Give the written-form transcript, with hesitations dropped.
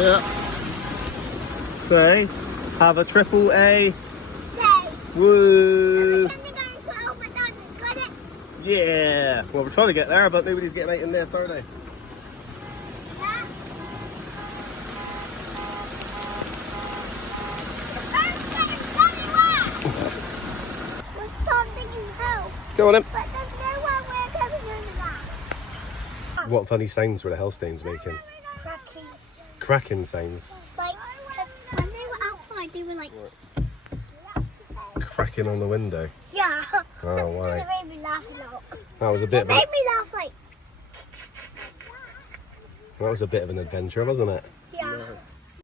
Yeah. So, have a triple A. Woo! Yeah. Well, we're trying to get there, but nobody's getting out in this, are they? Go on then. But there's nowhere we're going under that. What funny sounds were the hailstones making? Cracking. Cracking sounds. Like, when they were outside, they were like... Cracking on the window. Yeah. Oh, why? It made me laugh a lot. That was a bit. It made me laugh like... That was a bit of an adventure, wasn't it? Yeah.